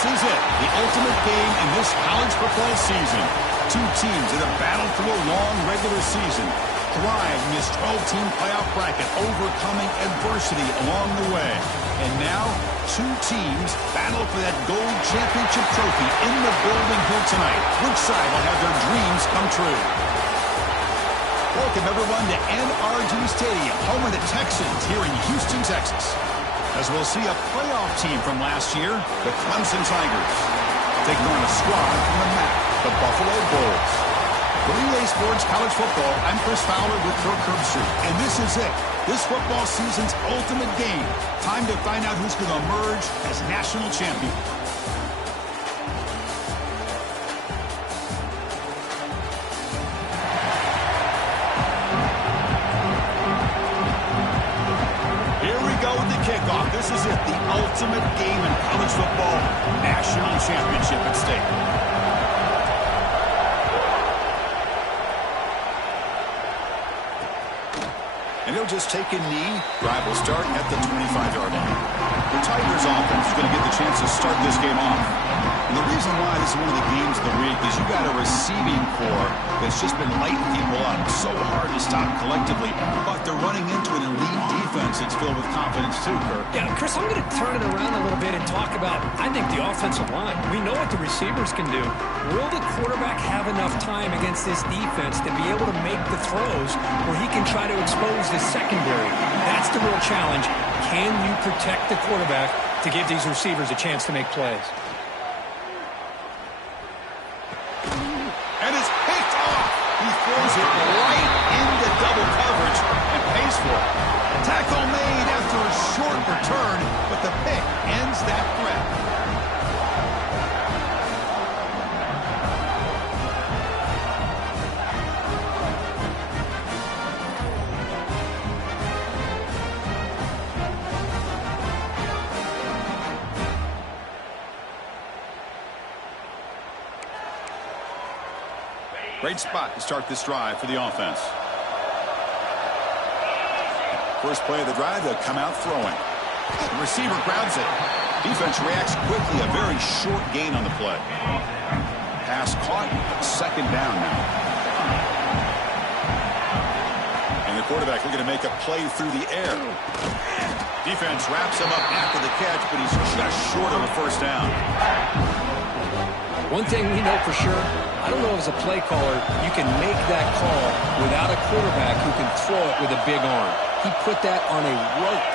This is it, the ultimate game in this college football season. Two teams that have battled through a long regular season, thrived in this 12-team playoff bracket, overcoming adversity along the way. And now, two teams battle for that gold championship trophy in the building here tonight. Which side will have their dreams come true? Welcome, everyone, to NRG Stadium, home of the Texans here in Houston, Texas. As we'll see a playoff team from last year, the Clemson Tigers, taking on a squad from the MAC, the Buffalo Bulls. For Relay Sports College Football, I'm Chris Fowler with Kirk Herbstreit, and this is it. This football season's ultimate game. Time to find out who's going to emerge as national champion. Kickoff. This is it, the ultimate game in college football, national championship at stake. And he'll just take a knee. Drive will start at the 25-yard line. The Tigers offense is going to get the chance to start this game off. And the reason why this is one of the games of the week is you got a receiving core that's just been lighting people up. So hard to stop collectively, but they're running into an elite defense that's filled with confidence too, Kirk. Yeah, Chris, I'm going to turn it around a little bit and talk about, I think, the offensive line. We know what the receivers can do. Will the quarterback have enough time against this defense to be able to make the throws where he can try to expose the secondary? That's the real challenge. Can you protect the quarterback to give these receivers a chance to make plays? And it's picked off. He throws it right into double coverage and pays for it. Tackle made after a short return, but the pick ends that threat. Great spot to start this drive for the offense. First play of the drive, they'll come out throwing. The receiver grabs it. Defense reacts quickly. A very short gain on the play. Pass caught. Second down now. And the quarterback looking to make a play through the air. Defense wraps him up after the catch, but he's just short of a first down. One thing we know for sure, I don't know as a play caller, you can make that call without a quarterback who can throw it with a big arm. He put that on a rope.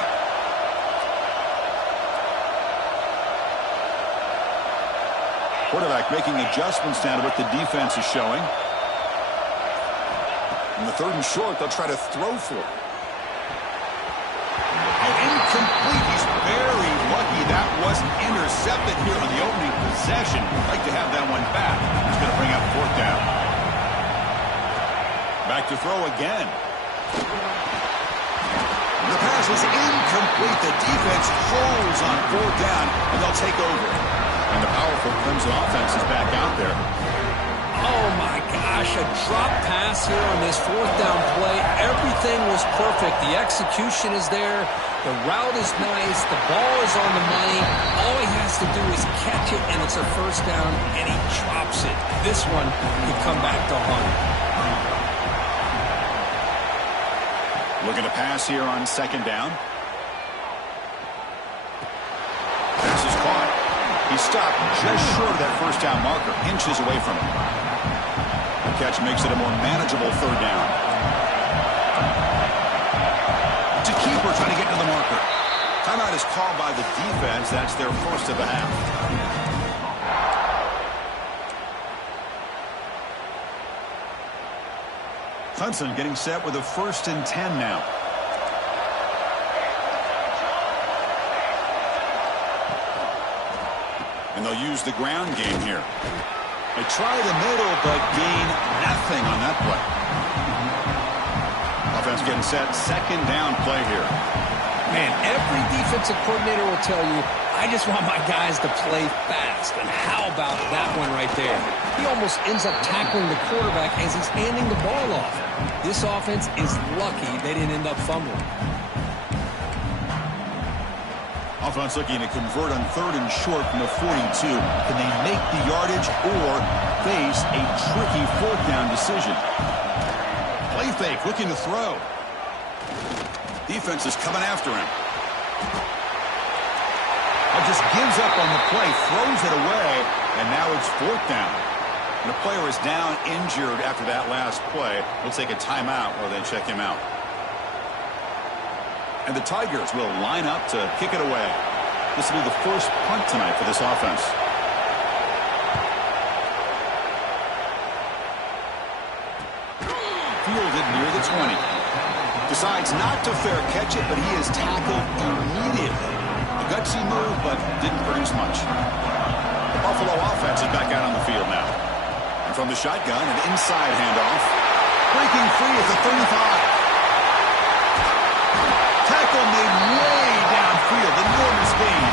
Quarterback making adjustments now to what the defense is showing. In the third and short, they'll try to throw for it. Oh, incomplete. He's very lucky that wasn't intercepted here on the opening possession. Like to have that one back. He's going to bring up fourth down. Back to throw again. The pass is incomplete. The defense holds on fourth down, and they'll take over. And the powerful Clemson offense is back out there. Oh, my gosh, a drop pass here on this fourth down play. Everything was perfect. The execution is there. The route is nice. The ball is on the money. All he has to do is catch it, and it's a first down, and he drops it. This one could come back to haunt him. Looking to pass here on second down. Pass is caught. He stopped just short of that first down marker, inches away from him. The catch makes it a more manageable third down. To keeper trying to get to the marker. Timeout is called by the defense. That's their first of the half. Clemson getting set with a 1st and 10 now. And they'll use the ground game here. They try the middle, but gain nothing on that play. Offense getting set. Second down play here. Man, every defensive coordinator will tell you, I just want my guys to play fast. And how about that one right there? He almost ends up tackling the quarterback as he's handing the ball off. This offense is lucky they didn't end up fumbling. Offense looking to convert on 3rd and short from the 42. Can they make the yardage or face a tricky 4th down decision? Play fake, looking to throw. Defense is coming after him. Just gives up on the play, throws it away, and now it's 4th down. And the player is down injured after that last play. We'll take a timeout or then check him out. And the Tigers will line up to kick it away. This will be the first punt tonight for this offense. Fielded near the 20. Decides not to fair catch it, but he is tackled immediately. A gutsy move, but didn't produce much. The Buffalo offense is back out on the field now. And from the shotgun, an inside handoff. Breaking free at the 35. Tackle made way downfield. Enormous gain.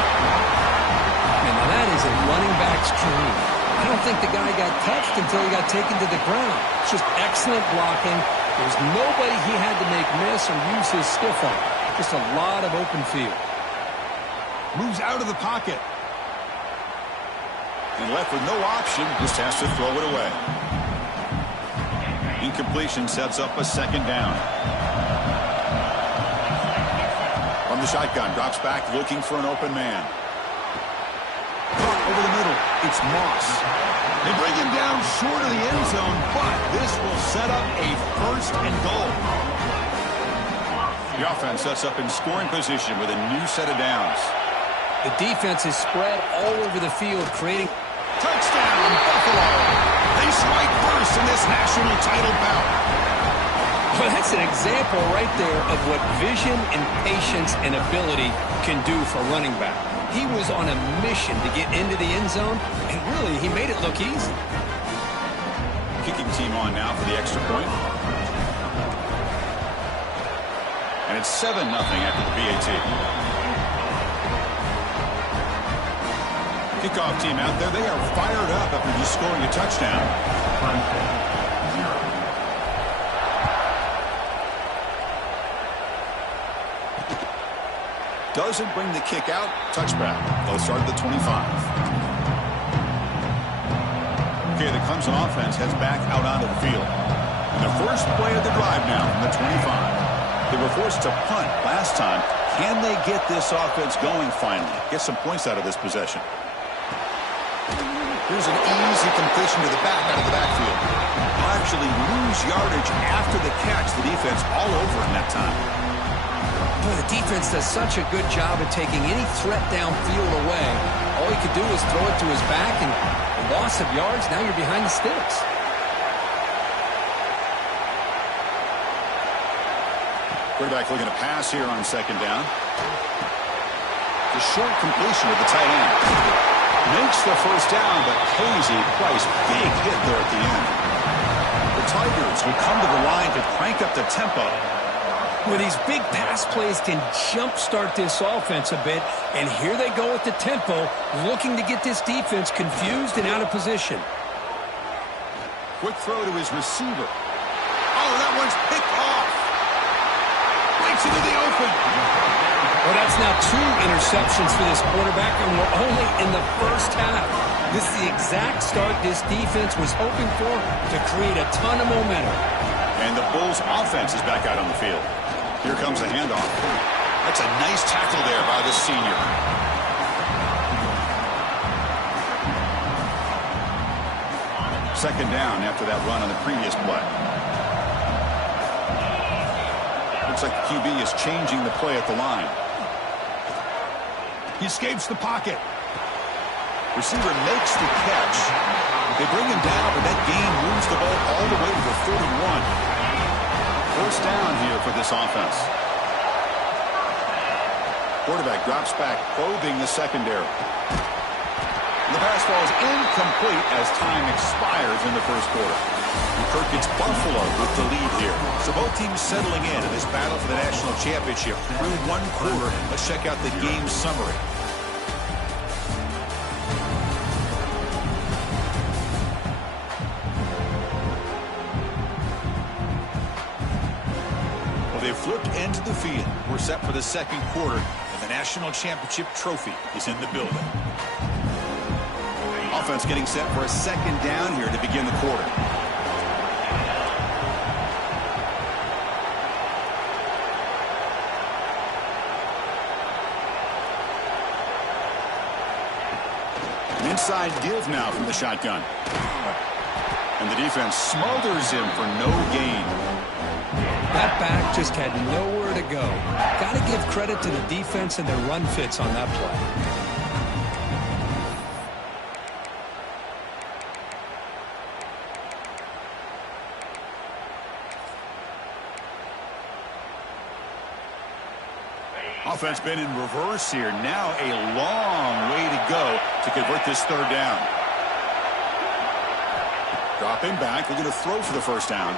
And now that is a running back's dream. I don't think the guy got touched until he got taken to the ground. It's just excellent blocking. There's nobody he had to make miss or use his stiff arm. Just a lot of open field. Moves out of the pocket. And left with no option, just has to throw it away. Incompletion sets up a 2nd down. From the shotgun, drops back looking for an open man. Caught over the middle. It's Moss. They bring him down short of the end zone, but this will set up a 1st and goal. The offense sets up in scoring position with a new set of downs. The defense is spread all over the field, creating... Touchdown, Buffalo! They strike first in this national title bout. Well, that's an example right there of what vision and patience and ability can do for a running back. He was on a mission to get into the end zone, and really, he made it look easy. Kicking team on now for the extra point. And it's 7-0 after the PAT. Kickoff team out there. They are fired up after just scoring a touchdown. Doesn't bring the kick out. Touchback. They'll start at the 25. Okay, the Clemson offense heads back out onto the field. And the first play of the drive now from the 25. They were forced to punt last time. Can they get this offense going finally? Get some points out of this possession. Here's an easy completion to the back out of the backfield. They'll actually lose yardage after the catch. The defense all over in that time. Well, the defense does such a good job of taking any threat downfield away. All he could do was throw it to his back, and a loss of yards, now you're behind the sticks. Quarterback looking to pass here on 2nd down. The short completion of the tight end. Makes the first down, but Hazy Price, big hit there at the end. The Tigers will come to the line to crank up the tempo. Well, these big pass plays can jumpstart this offense a bit, and here they go with the tempo, looking to get this defense confused and out of position. Quick throw to his receiver. Oh, that one's picked off. Breaks into the open. Well, that's now 2 interceptions for this quarterback, and we're only in the first half. This is the exact start this defense was hoping for to create a ton of momentum. And the Bulls offense is back out on the field. Here comes the handoff. That's a nice tackle there by the senior. Second down after that run on the previous play. Looks like the QB is changing the play at the line. He escapes the pocket. Receiver makes the catch. They bring him down, but that gain moves the ball all the way to the 31. First down here for this offense. Quarterback drops back, probing the secondary. The pass falls incomplete as time expires in the first quarter. And Kirk gets Buffalo with the lead here. So both teams settling in this battle for the national championship through one quarter. Let's check out the game summary. Well, they've flipped into the field. We're set for the second quarter. The national championship trophy is in the building. Offense getting set for a second down here to begin the quarter. An inside give now from the shotgun. And the defense smothers him for no gain. That back just had nowhere to go. Got to give credit to the defense and their run fits on that play. Offense been in reverse here. Now a long way to go to convert this third down. Dropping back, looking to throw for the first down.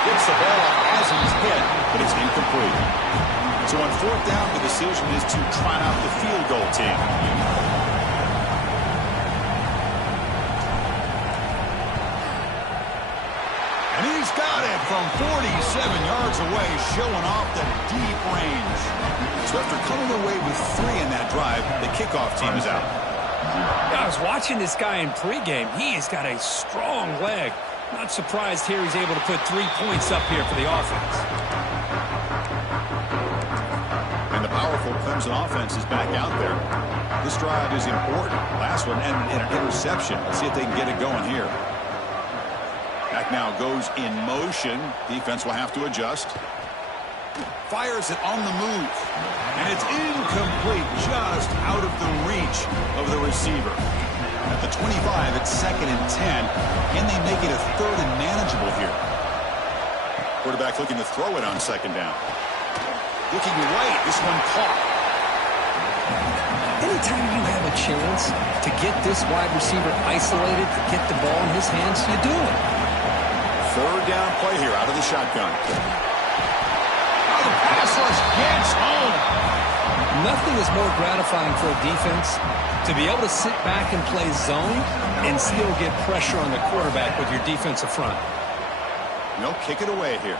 Gets the ball off as he's hit, but it's incomplete. So on fourth down, the decision is to try out the field goal team. And he's got it from 47 yards away, showing off the deep range. So after coming away with 3 in that drive, the kickoff team is out. I was watching this guy in pregame. He has got a strong leg. Not surprised here he's able to put 3 points up here for the offense. And the powerful Clemson offense is back out there. This drive is important. Last one ended in an interception. Let's see if they can get it going here. Back now goes in motion. Defense will have to adjust. Fires it on the move. And it's incomplete, just out of the reach of the receiver. At the 25, it's 2nd and 10. Can they make it a 3rd and manageable here? Quarterback looking to throw it on 2nd down. Looking right, this one caught. Anytime you have a chance to get this wide receiver isolated, to get the ball in his hands, you do it. 3rd down play here out of the shotgun. Oh, the pass rush gets home. Nothing is more gratifying for a defense to be able to sit back and play zone and still get pressure on the quarterback with your defensive front. They'll kick it away here.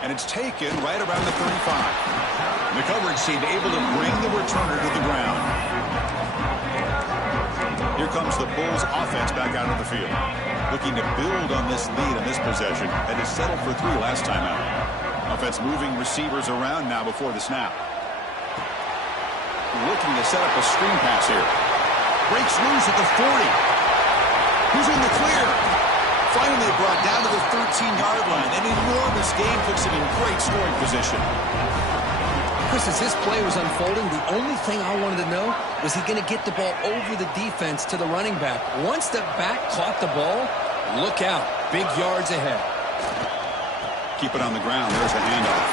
And it's taken right around the 35. The coverage team able to bring the returner to the ground. Here comes the Bulls offense back out of the field. Looking to build on this lead on this possession that is settled for 3 last time out. Offense moving receivers around now before the snap. Looking to set up a screen pass here. Breaks loose at the 40. Who's in the clear? Finally brought down to the 13-yard line. An enormous gain puts him in great scoring position. Chris, as this play was unfolding, the only thing I wanted to know was he going to get the ball over the defense to the running back. Once the back caught the ball, look out. Big yards ahead. Keep it on the ground. There's the handoff.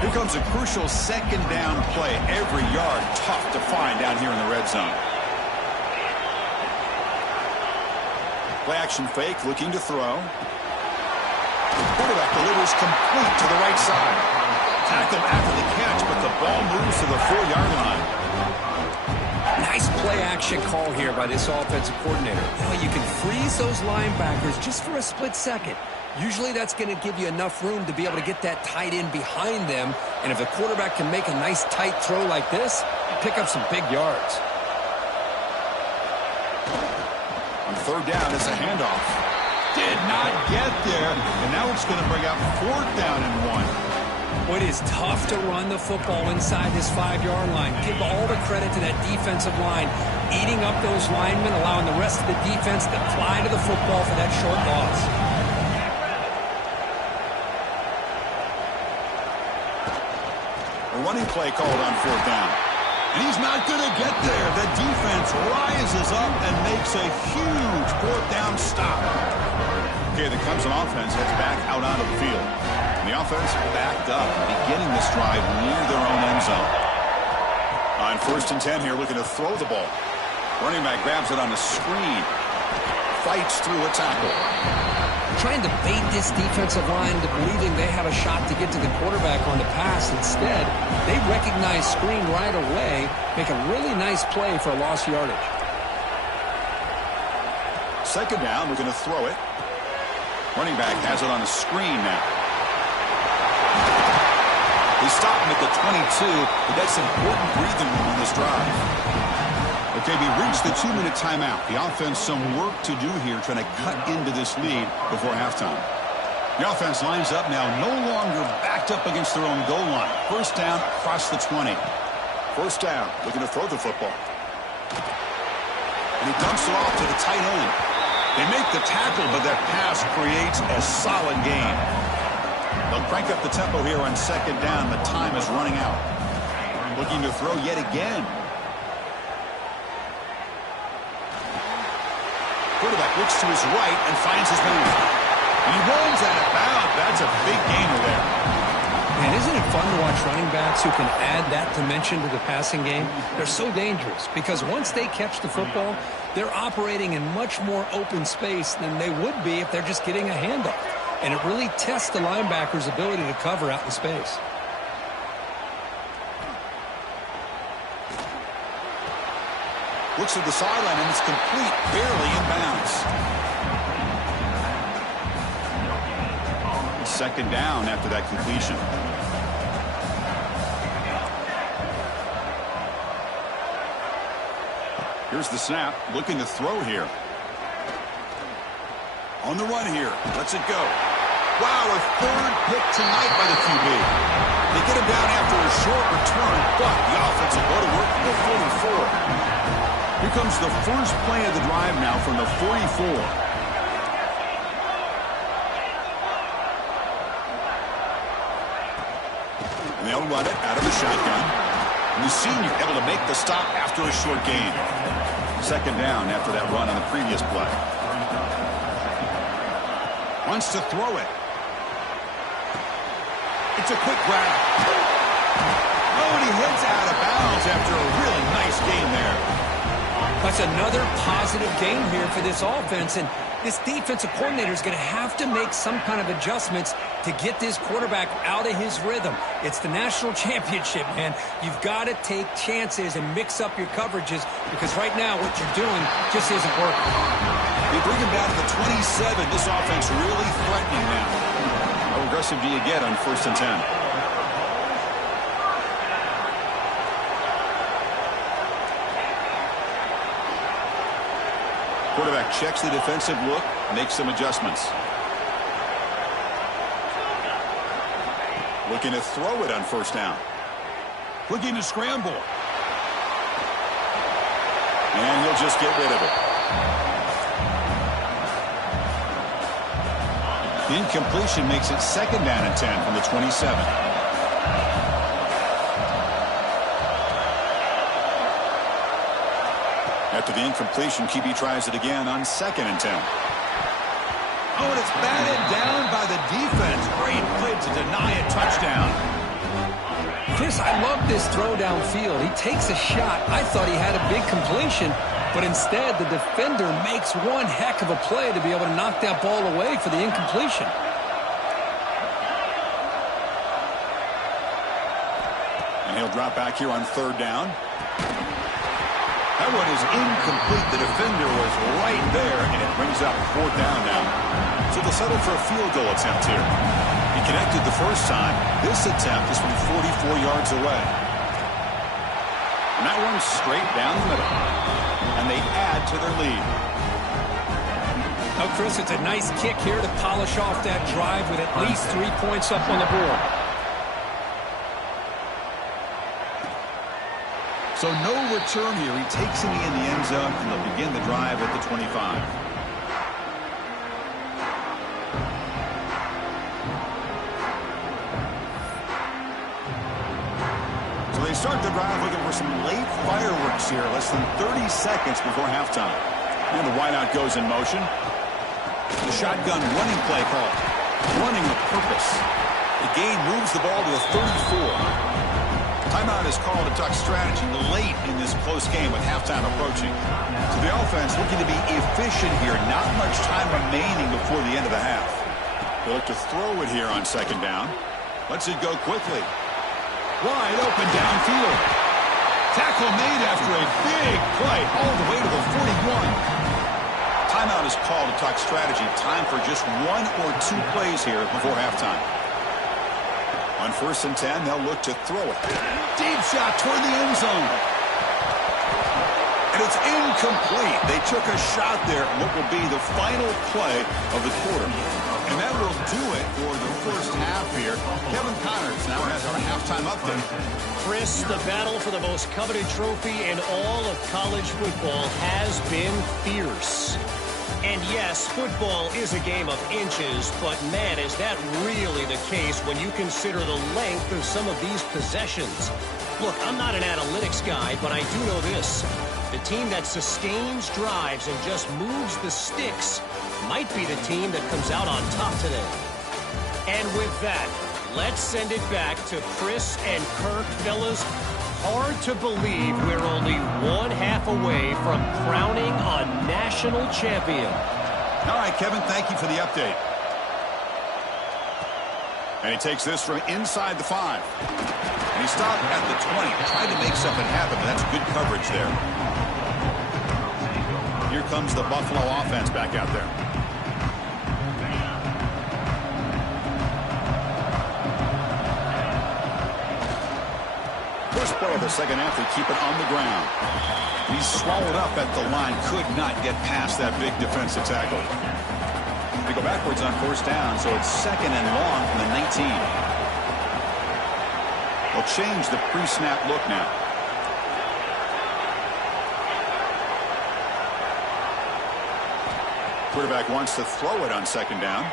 Here comes a crucial 2nd down play. Every yard tough to find down here in the red zone. Play action fake, looking to throw. Quarterback delivers complete to the right side. Tackle after the catch, but the ball moves to the 4-yard line. Nice play action call here by this offensive coordinator. You can freeze those linebackers just for a split second. Usually that's going to give you enough room to be able to get that tight end behind them. And if the quarterback can make a nice tight throw like this, pick up some big yards. On 3rd down, it's a handoff. Did not get there. And now it's going to bring out 4th down and 1. It is tough to run the football inside this 5-yard line. Give all the credit to that defensive line, eating up those linemen, allowing the rest of the defense to fly to the football for that short loss. A running play called on 4th down. And he's not going to get there. The defense rises up and makes a huge 4th down stop. Okay, the Clemson offense heads back out onto the field. And the offense backed up, beginning this drive near their own end zone. On 1st and 10 here, looking to throw the ball. Running back grabs it on the screen. Fights through a tackle. Trying to bait this defensive line to believing they have a shot to get to the quarterback on the pass. Instead, they recognize screen right away, make a really nice play for a lost yardage. 2nd down, we're going to throw it. Running back has it on the screen now. They stop him at the 22, but that's important breathing room on this drive. Okay, we reached the 2-minute timeout. The offense some work to do here, trying to cut into this lead before halftime. The offense lines up now, no longer backed up against their own goal line. First down across the 20. First down, looking to throw the football. And he dumps it off to the tight end. They make the tackle, but that pass creates a solid gain. They'll crank up the tempo here on second down. The time is running out. Looking to throw yet again. Quarterback looks to his right and finds his man. He runs out of bounds. That's a big gainer there. Man, isn't it fun to watch running backs who can add that dimension to the passing game? They're so dangerous because once they catch the football, they're operating in much more open space than they would be if they're just getting a handoff. And it really tests the linebacker's ability to cover out in space. Looks at the sideline, and it's complete, barely in bounds. Second down after that completion. Here's the snap, looking to throw here. On the run here, lets it go. Wow, a third pick tonight by the QB. They get him down after a short return, but the offense will go to work at the 44. Here comes the first play of the drive now from the 44. And they'll run it out of the shotgun. And the senior able to make the stop after a short gain. Second down after that run on the previous play. Wants to throw it. It's a quick grab. Oh, and he heads out of bounds after a really nice gain there. That's another positive game here for this offense, and this defensive coordinator is going to have to make some kind of adjustments to get this quarterback out of his rhythm. It's the national championship, man. You've got to take chances and mix up your coverages because right now what you're doing just isn't working. They bring him down to the 27. This offense really threatening now. How aggressive do you get on 1st and 10? Quarterback checks the defensive look, makes some adjustments. Looking to throw it on 1st down. Looking to scramble. And he'll just get rid of it. The incompletion makes it 2nd down and 10 from the 27. After the incompletion, QB tries it again on 2nd and 10. Oh, and it's batted down by the defense. Great play to deny a touchdown. Chris, I love this throw downfield. He takes a shot. I thought he had a big completion, but instead the defender makes one heck of a play to be able to knock that ball away for the incompletion. And he'll drop back here on 3rd down. That one is incomplete. The defender was right there, and it brings up 4th down now. So they'll settle for a field goal attempt here. He connected the first time. This attempt is from 44 yards away. And that one's straight down the middle. And they add to their lead. Now, Chris, it's a nice kick here to polish off that drive with at least 3 points up on the board. So no return here. He takes him in the end zone, and they'll begin the drive at the 25. So they start the drive looking for some late fireworks here, less than 30 seconds before halftime. And the wideout goes in motion. The shotgun running play call. Running with purpose. The gain moves the ball to the 34. Timeout is called to talk strategy late in this close game with halftime approaching. So the offense looking to be efficient here. Not much time remaining before the end of the half. They look to throw it here on 2nd down. Lets it go quickly. Wide open downfield. Tackle made after a big play all the way to the 41. timeout is called to talk strategy. Time for just 1 or 2 plays here before halftime. On 1st and 10, they'll look to throw it. Deep shot toward the end zone. And it's incomplete. They took a shot there, what will be the final play of the quarter. And that will do it for the first half here. Kevin Connors now has our halftime update. Chris, the battle for the most coveted trophy in all of college football has been fierce. And yes, football is a game of inches, but man, is that really the case when you consider the length of some of these possessions. Look, I'm not an analytics guy, but I do know this. The team that sustains drives and just moves the sticks might be the team that comes out on top today. And with that, let's send it back to Chris and Kirk, fellas. Hard to believe we're only 1/2 away from crowning a national champion. All right, Kevin, thank you for the update. And he takes this from inside the 5. And he stopped at the 20, tried to make something happen, but that's good coverage there. Here comes the Buffalo offense back out there. First play of the second half, they keep it on the ground. He's swallowed up at the line, could not get past that big defensive tackle. They go backwards on 1st down, so it's 2nd and long from the 19. They'll change the pre-snap look now. Quarterback wants to throw it on 2nd down.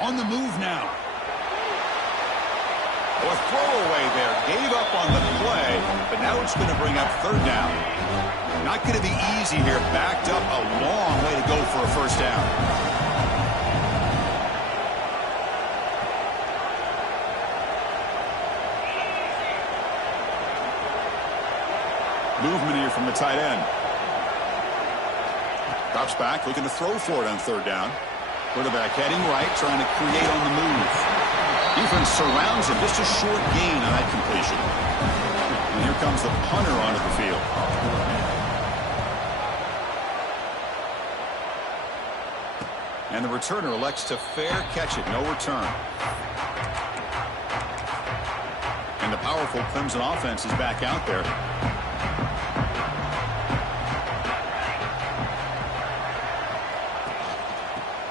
On the move now. A throwaway there. Gave up on the play, but now it's going to bring up 3rd down. Not going to be easy here. Backed up a long way to go for a 1st down. Movement here from the tight end. Drops back, looking to throw for it on 3rd down. Quarterback heading right, trying to create on the move. Defense surrounds him. Just a short gain on that completion. And here comes the punter onto the field. And the returner elects to fair catch it. No return. And the powerful Clemson offense is back out there.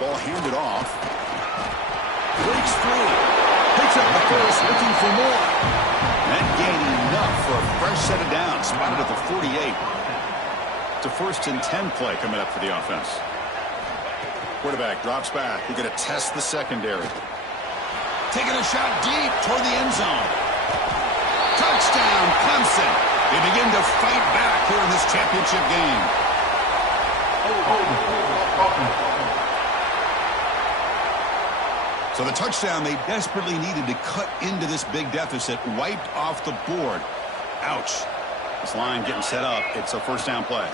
Ball handed off. Breaks free. Picks up the first, looking for more. That gained enough for a fresh set of downs. Spotted at the 48. It's a 1st and 10 play coming up for the offense. Quarterback drops back. We're going to test the secondary. Taking a shot deep toward the end zone. Touchdown, Clemson. They begin to fight back here in this championship game. So the touchdown they desperately needed to cut into this big deficit, wiped off the board. Ouch. This line getting set up. It's a 1st down play.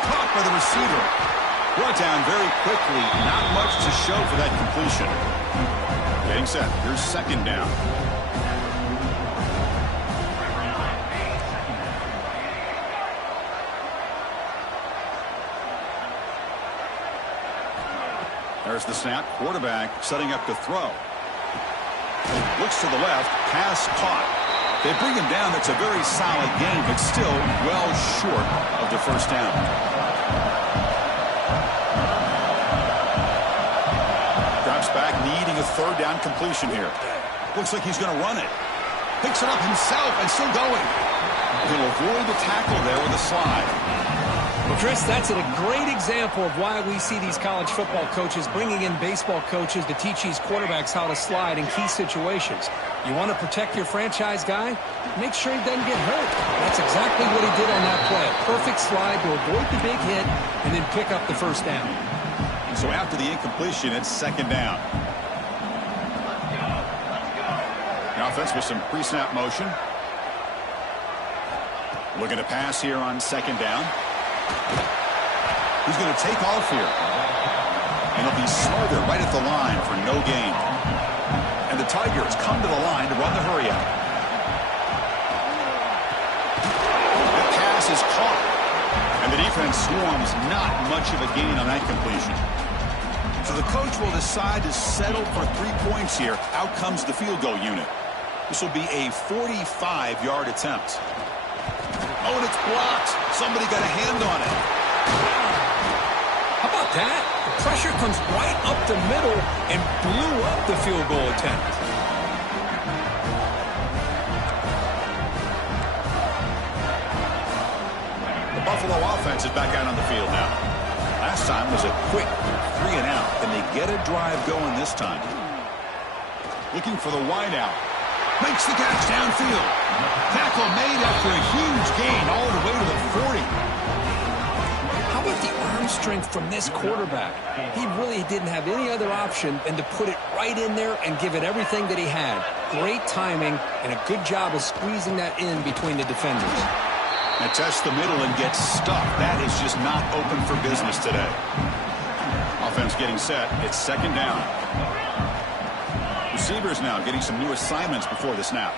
Caught by the receiver. Brought down very quickly. Not much to show for that completion. Getting set. Here's 2nd down. There's the snap. Quarterback setting up to throw. Looks to the left. Pass caught. They bring him down. That's a very solid game, but still well short of the 1st down. Drops back, needing a 3rd down completion here. Looks like he's going to run it. Picks it up himself and still going. He'll avoid the tackle there with a slide. Well, Chris, that's a great example of why we see these college football coaches bringing in baseball coaches to teach these quarterbacks how to slide in key situations. You want to protect your franchise guy? Make sure he doesn't get hurt. That's exactly what he did on that play. A perfect slide to avoid the big hit and then pick up the 1st down. So after the incompletion, it's 2nd down. The offense with some pre-snap motion. Looking to pass here on 2nd down. He's going to take off here. And he'll be smothered right at the line for no gain. And the Tigers come to the line to run the hurry out. The pass is caught. And the defense swarms not much of a gain on that completion. So the coach will decide to settle for 3 points here. Out comes the field goal unit. This will be a 45-yard attempt. Oh, and it's blocked. Somebody got a hand on it. How about that? The pressure comes right up the middle and blew up the field goal attempt. The Buffalo offense is back out on the field now. Last time was a quick 3 and out. Can they get a drive going this time? Looking for the wideout. Makes the catch downfield. Tackle made after a huge gain all the way to the 40. How about the arm strength from this quarterback? He really didn't have any other option than to put it right in there and give it everything that he had. Great timing and a good job of squeezing that in between the defenders. And test the middle and get stuffed. That is just not open for business today. Offense getting set. It's second down. Receivers now getting some new assignments before the snap.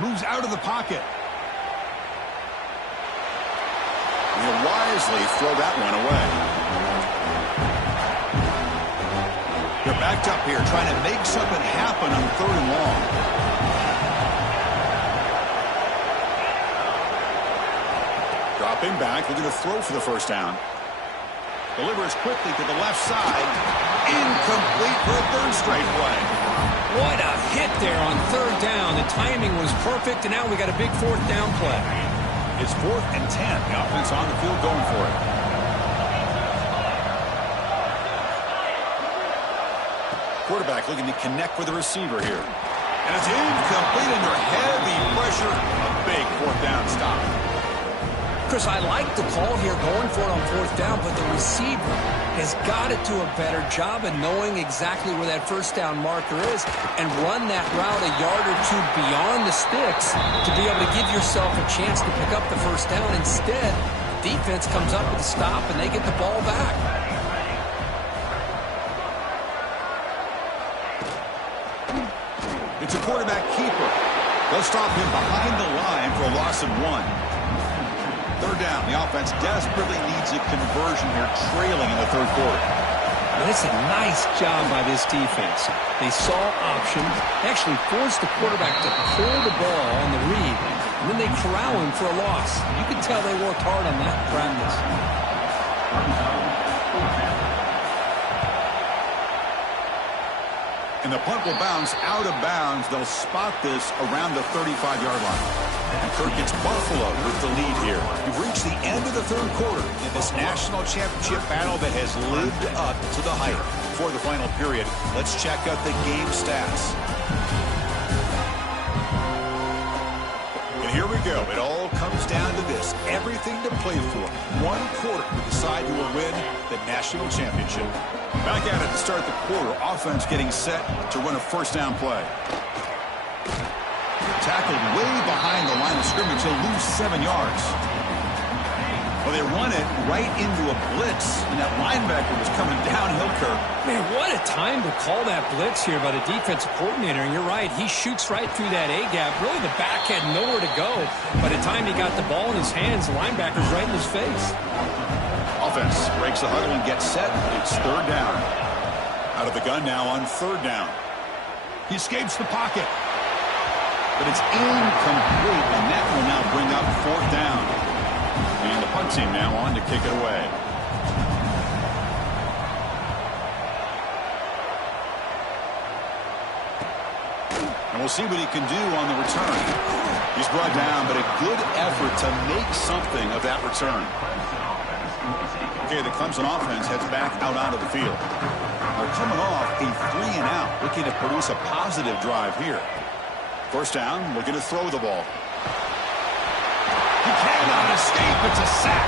Moves out of the pocket. He'll wisely throw that one away. They're backed up here trying to make something happen on 3rd and long. Dropping back, looking to throw for the first down. Delivers quickly to the left side. Incomplete for a 3rd straight play. What a hit there on 3rd down. The timing was perfect, and now we got a big 4th down play. It's 4th and 10. The offense on the field going for it. Quarterback looking to connect with the receiver here. And it's incomplete under heavy pressure. A big 4th down stop. Chris, I like the call here going for it on 4th down, but the receiver has got to do a better job of knowing exactly where that 1st down marker is and run that route a yard or 2 beyond the sticks to be able to give yourself a chance to pick up the 1st down. Instead, the defense comes up with a stop and they get the ball back. It's a quarterback keeper. They'll stop him behind the line for a loss of 1. 3rd down. The offense desperately needs a conversion here, trailing in the 3rd quarter. Well, it's a nice job by this defense. They saw option, actually forced the quarterback to pull the ball on the read, and then they corral him for a loss. You can tell they worked hard on that in practice. And the punt will bounce out of bounds. They'll spot this around the 35-yard line. And Kirk gets Buffalo with the lead here. We've reached the end of the 3rd quarter in this national championship battle that has lived up to the hype. Before the final period, let's check out the game stats. And here we go. It all comes down to this. Everything to play for. 1 quarter to decide who will win the national championship. Back at it to start the quarter. Offense getting set to run a 1st down play. Tackled way behind the line of scrimmage. He'll lose 7 yards. Well, they run it right into a blitz, and that linebacker was coming downhill, Kirk. Man, what a time to call that blitz here by the defensive coordinator. And you're right, he shoots right through that A-gap. Really, the back had nowhere to go. By the time he got the ball in his hands, the linebacker's right in his face. Offense breaks the huddle and gets set. It's 3rd down. Out of the gun now on 3rd down. He escapes the pocket. But it's incomplete, and that will now bring up 4th down. And the punt team now on to kick it away. And we'll see what he can do on the return. He's brought down, but a good effort to make something of that return. Okay, the Clemson offense heads back out onto the field. They're coming off a 3 and out, looking to produce a positive drive here. 1st down, looking to throw the ball. He cannot escape. It's a sack.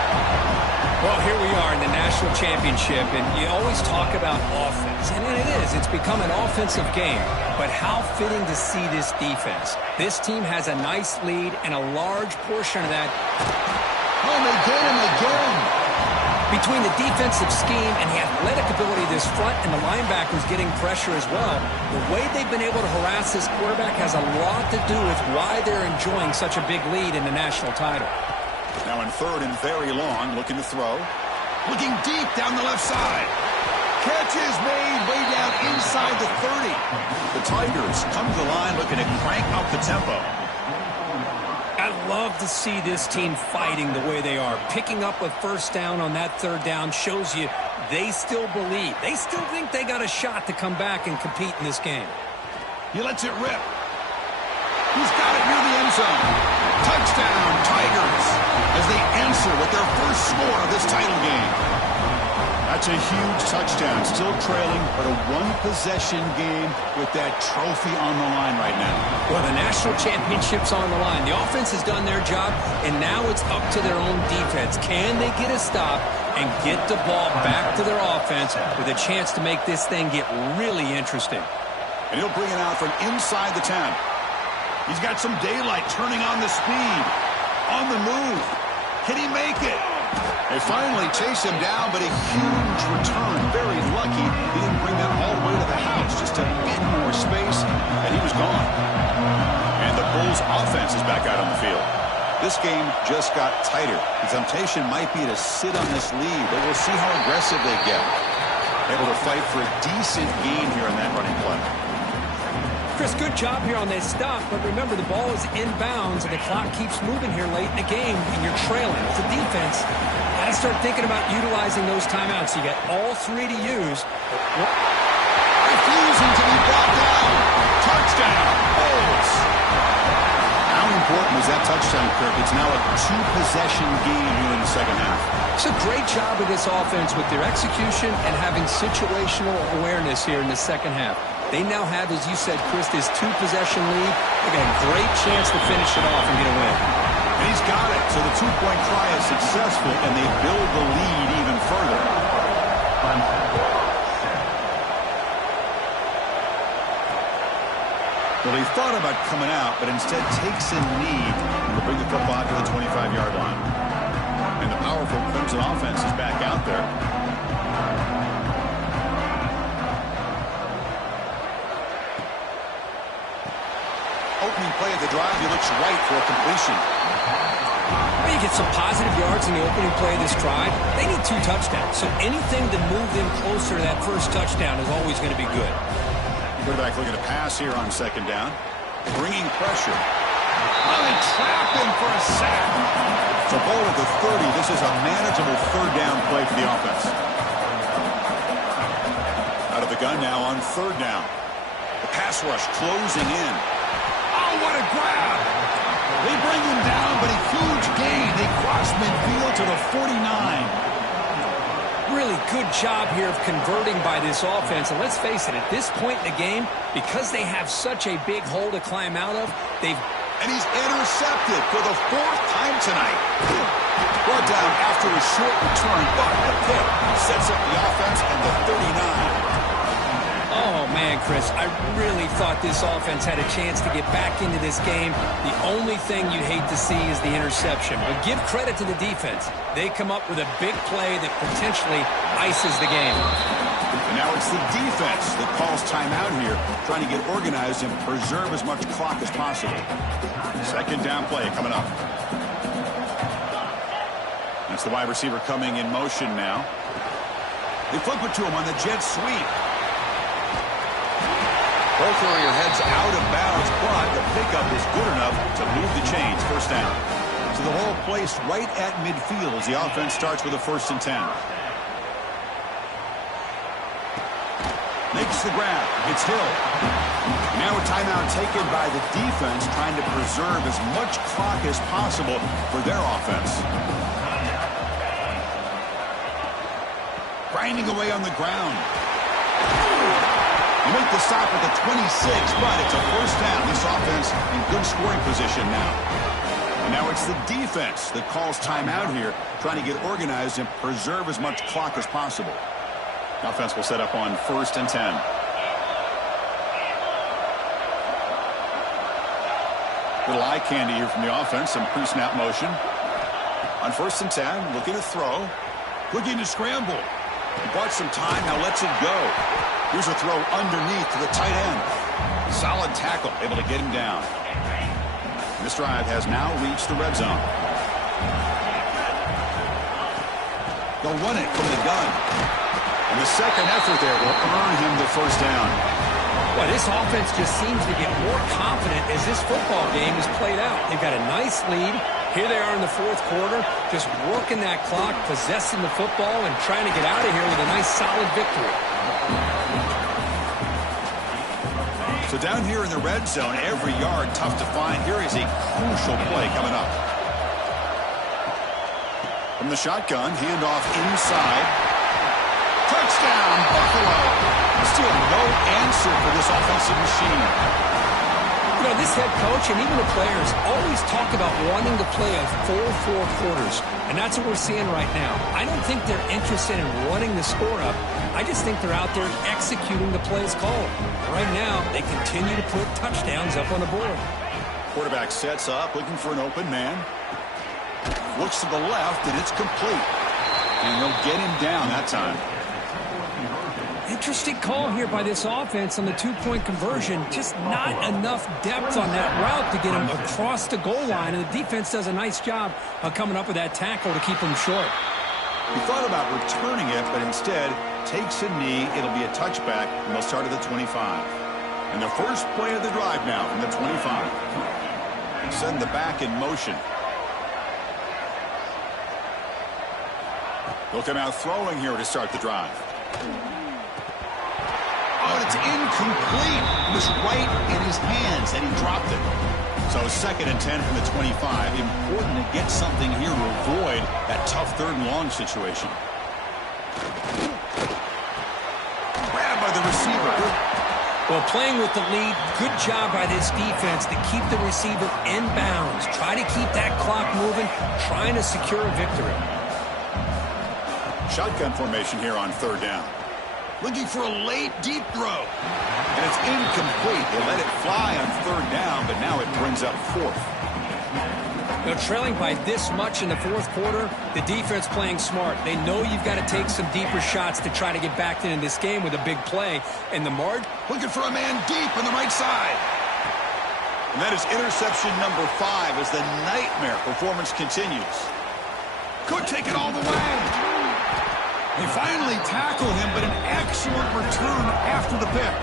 Well, here we are in the national championship, and you always talk about offense, and it is. It's become an offensive game. But how fitting to see this defense. This team has a nice lead, and a large portion of that. Oh, they get him again. Between the defensive scheme and the athletic ability of this front and the linebackers getting pressure as well. The way they've been able to harass this quarterback has a lot to do with why they're enjoying such a big lead in the national title. Now in third and very long, looking to throw. Looking deep down the left side. Catch is made way down inside the 30. The Tigers come to the line looking to crank up the tempo. I love to see this team fighting the way they are. Picking up a first down on that third down shows you they still believe. They still think they got a shot to come back and compete in this game. He lets it rip. He's got it near the end zone. Touchdown, Tigers, as they answer with their first score of this title game. That's a huge touchdown. Still trailing, but a one-possession game with that trophy on the line right now. Well, the national championship's on the line. The offense has done their job, and now it's up to their own defense. Can they get a stop and get the ball back to their offense with a chance to make this thing get really interesting? And he'll bring it out from inside the 10. He's got some daylight, turning on the speed. On the move. Can he make it? They finally chase him down, but a huge return. Very lucky he didn't bring that all the way to the house. Just a bit more space, and he was gone. And the Bulls' offense is back out on the field. This game just got tighter. The temptation might be to sit on this lead, but we'll see how aggressive they get. Able to fight for a decent gain here in that running play. Chris, good job here on this stop, but remember the ball is inbounds and the clock keeps moving here late in the game and you're trailing. As a defense, you got to start thinking about utilizing those timeouts. You got all three to use. Refusing to be brought down. Touchdown, Bulls. How important is that touchdown, Kirk? It's now a two-possession game here in the second half. It's a great job of this offense with their execution and having situational awareness here in the second half. They now have, as you said, Chris, this two-possession lead. They got a great chance to finish it off and get a win. And he's got it. So the two-point try is successful, and they build the lead even further. Well, he thought about coming out, but instead takes a knee to bring the football to the 25-yard line. And the powerful Crimson offense is back out there. Opening play of the drive, he looks right for a completion. Well, you get some positive yards in the opening play of this drive. They need 2 touchdowns, so anything to move them closer to that first touchdown is always going to be good. Quarterback looking to pass here on second down. Bringing pressure. Oh, they trap him for a sack. So ball at the 30. This is a manageable third down play for the offense. Out of the gun now on third down. The pass rush closing in. Oh, what a grab! They bring him down, but a huge gain. They cross midfield to the 49. Really good job here of converting by this offense. And let's face it, at this point in the game, because they have such a big hole to climb out of, they've... And he's intercepted for the 4th time tonight. Brought down after a short return, but the pick sets up the offense and the 39. Oh, man, Chris, I really thought this offense had a chance to get back into this game. The only thing you'd hate to see is the interception. But give credit to the defense. They come up with a big play that potentially ices the game. And now it's the defense that calls timeout here, trying to get organized and preserve as much clock as possible. Second down play coming up. That's the wide receiver coming in motion now. They flip it to him on the jet sweep. Ball carrier heads out of bounds, but the pickup is good enough to move the chains. First down. So the ball placed right at midfield as the offense starts with a 1st and 10. Makes the grab. It's Hill. Now a timeout taken by the defense, trying to preserve as much clock as possible for their offense. Grinding away on the ground. You make the stop at the 26, but it's a first down. This offense in good scoring position now. And now it's the defense that calls timeout here, trying to get organized and preserve as much clock as possible. The offense will set up on 1st and 10. Little eye candy here from the offense, some pre-snap motion. On 1st and 10, looking to throw, looking to scramble. He bought some time, now lets it go. Here's a throw underneath to the tight end. Solid tackle, able to get him down. This drive has now reached the red zone. They'll run it from the gun. And the second effort there will earn him the first down. Well, this offense just seems to get more confident as this football game is played out. They've got a nice lead. Here they are in the fourth quarter, just working that clock, possessing the football, and trying to get out of here with a nice, solid victory. So down here in the red zone, every yard tough to find. Here is a crucial play coming up. From the shotgun, handoff inside. Touchdown, Buffalo. Still no answer for this offensive machine. You know, this head coach and even the players always talk about wanting to play a full four quarters, and that's what we're seeing right now. I don't think they're interested in running the score up. I just think they're out there executing the plays called. Right now, they continue to put touchdowns up on the board. Quarterback sets up, looking for an open man. Looks to the left, and it's complete. And they'll get him down that time. Interesting call here by this offense on the two-point conversion. Just not enough depth on that route to get him across the goal line, and the defense does a nice job of coming up with that tackle to keep him short. He thought about returning it, but instead takes a knee. It'll be a touchback, and they'll start at the 25. And the first play of the drive now from the 25. Send the back in motion. They'll come out throwing here to start the drive. Oh, it's incomplete. It was right in his hands, and he dropped it. So 2nd and 10 from the 25. Important to get something here to avoid that tough 3rd and long situation. Grabbed by the receiver. Well, playing with the lead, good job by this defense to keep the receiver in bounds. Try to keep that clock moving, trying to secure a victory. Shotgun formation here on 3rd down. Looking for a late, deep throw. And it's incomplete. They let it fly on 3rd down, but now it brings up 4th. They're trailing by this much in the fourth quarter. The defense playing smart. They know you've got to take some deeper shots to try to get back into this game with a big play. And the margin. Looking for a man deep on the right side. And that is interception number 5 as the nightmare performance continues. Could take it all the way. They finally tackle him, but an excellent return after the pick.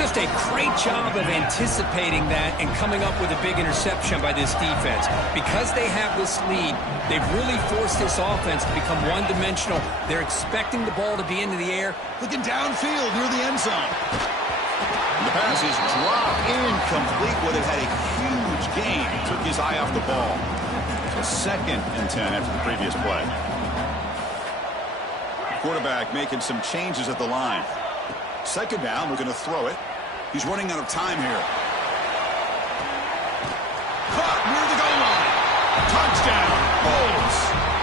Just a great job of anticipating that and coming up with a big interception by this defense. Because they have this lead, they've really forced this offense to become one-dimensional. They're expecting the ball to be into the air. Looking downfield near the end zone. And the pass is dropped incomplete. Would have had a huge gain. Took his eye off the ball. So 2nd and 10 after the previous play. Quarterback making some changes at the line. 2nd down, we're going to throw it. He's running out of time here. Caught near the goal line. Touchdown, Bulls.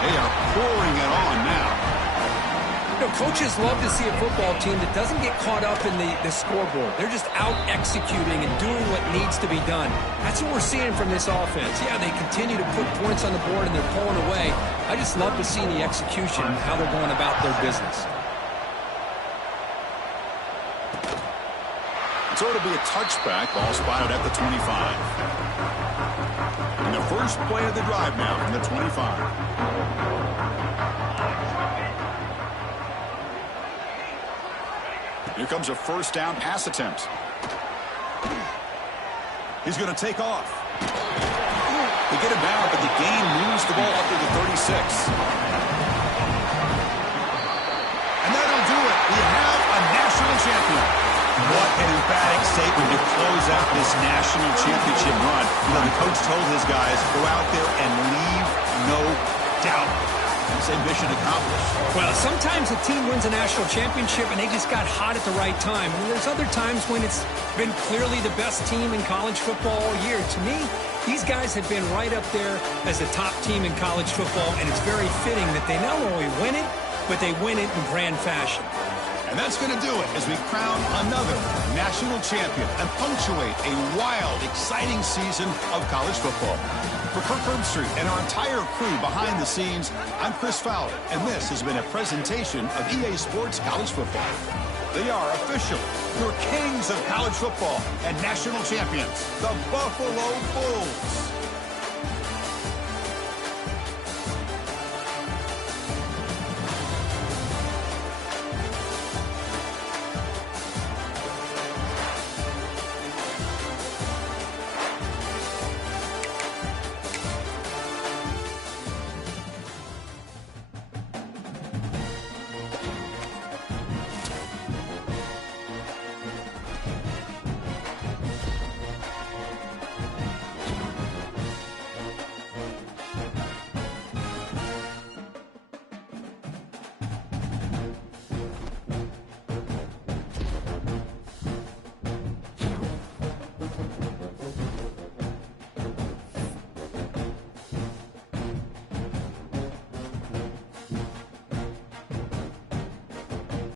They are pouring it on now. You know, coaches love to see a football team that doesn't get caught up in the scoreboard. They're just out executing and doing what needs to be done. That's what we're seeing from this offense. Yeah, they continue to put points on the board and they're pulling away. I just love to see the execution and how they're going about their business. So it'll be a touchback. Ball spotted at the 25. And the first play of the drive now from the 25. Here comes a 1st down pass attempt. He's going to take off. They get him down, but the gain moves the ball up to the 36. And that'll do it. We have a national champion. What an emphatic statement to close out this national championship run. You know, the coach told his guys, go out there and leave no doubt. Say mission accomplished. Well, sometimes a team wins a national championship and they just got hot at the right time. And there's other times when it's been clearly the best team in college football all year. To me, these guys have been right up there as the top team in college football, and it's very fitting that they not only win it, but they win it in grand fashion. And And that's going to do it as we crown another national champion and punctuate a wild, exciting season of college football. For Kirk Herbstreit and our entire crew behind the scenes, I'm Chris Fowler, and this has been a presentation of EA Sports College Football. They are official, your kings of college football and national champions, the Buffalo Bulls.